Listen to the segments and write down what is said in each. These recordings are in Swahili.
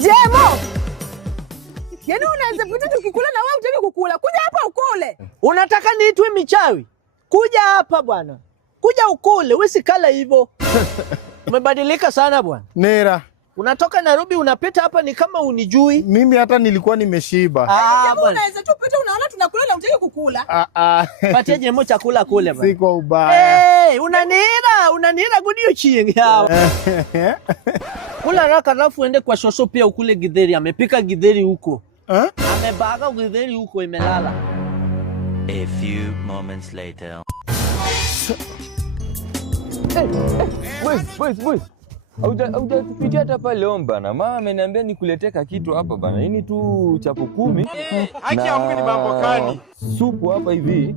Jemo! Yaani unaanza vitu tukikula na wewe utaki kukula. Kuja hapa ukule. Unataka niitwe michawi? Kuja hapa bwana. Kuja ukule, wewe sikala hivyo. Umebadilika sana bwana. Nera. Unatoka Nairobi unapita hapa ni kama unijui. Mimi hata nilikuwa nimeshiba. Jemo unaweza tu pita unaona tunakula na utaki kukula. Patia Jemo chakula kule bwana. Siko ubaya. Unanira good you ching hawa. Kula haraka alafu uende kwa shosho pia ukule githeri. Amepika githeri huko. Amebaga githeri huko imelala. A few moments later. Boys. Hujatupitia hata pale omba na mama ameniambia nikuleteka kitu hapa bana. Hii tu chapo 10. Haki ya Mungu ni mambo gani? Supu hapa hivi.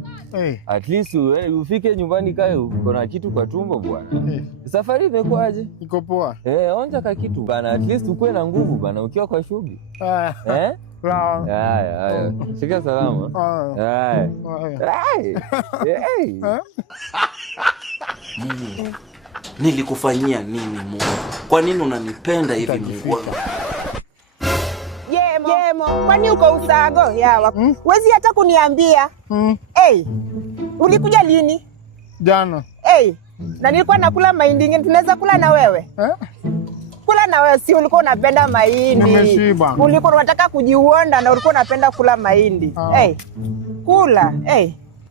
At least ufike nyumbani kae uko na kitu kwa tumbo bwana. Safari imekwaje? Iko poa. Onja ka kitu bana. At least ukue na nguvu bana ukiwa kwa shughuli. Sawa. Haya. Shika salama. Haya. Nilikufanyia nini Mungu? Kwa nini unanipenda hivi Mungu? Jemo, kwani uko usago yawa? Wezi hata kuniambia. Ulikuja lini? Jana. Na nilikuwa nakula mahindi ngine, tunaweza kula na wewe? Kula na wewe, si ulikuwa unapenda mahindi. Nimeshiba. Ulikuwa unataka kujiuonda na ulikuwa unapenda kula mahindi. Kula.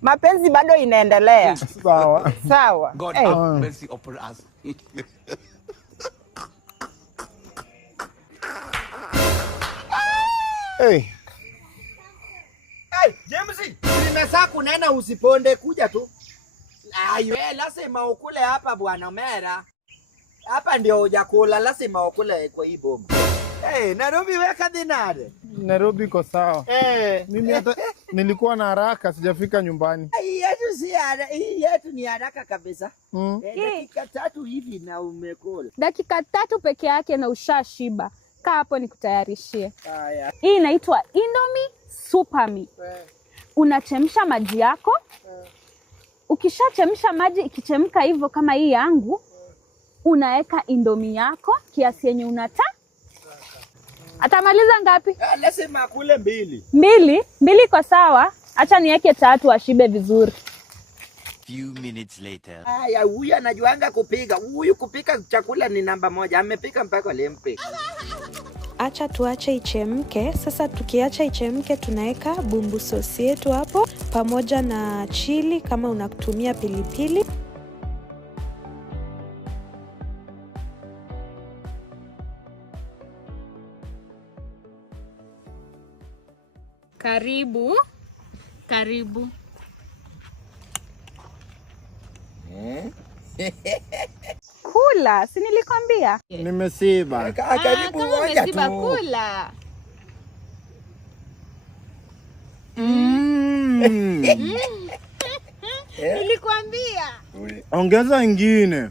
Mapenzi bado inaendelea. Sawa. God have mercy upon us. James, nimesa kunena usiponde kuja tu. Ayo, lazima ukule hapa bwana Mera. Hapa ndio hujakula, lazima ukule kwa hii bomba. Nairobi weka dinare. Nairobi iko sawa. Mimi hata nilikuwa na haraka sijafika nyumbani. Hii yetu ni haraka kabisa. Dakika 3 hivi na umekula. Dakika 3 peke yake na ushashiba. Kaa hapo nikutayarishie. Haya. Hii inaitwa Indomie Super Me. Unachemsha maji yako. Ukishachemsha maji ikichemka hivyo kama hii yangu, unaweka Indomie yako kiasi yenye unataka. Atamaliza ngapi? Lazima kule 2. 2 kwa sawa. Acha niweke 3 ashibe vizuri. Few minutes later. Haya, huyu anajuanga kupika. Huyu kupika chakula ni namba 1. Amepika mpaka lempika. Acha tuache ichemke. Sasa tukiacha ichemke tunaweka bumbu sosi yetu hapo pamoja na chili kama unatumia pilipili. Karibu. Kula, si nilikwambia? Nimesiba. Karibu moja tu. Kula. Nilikwambia. Ongeza ingine.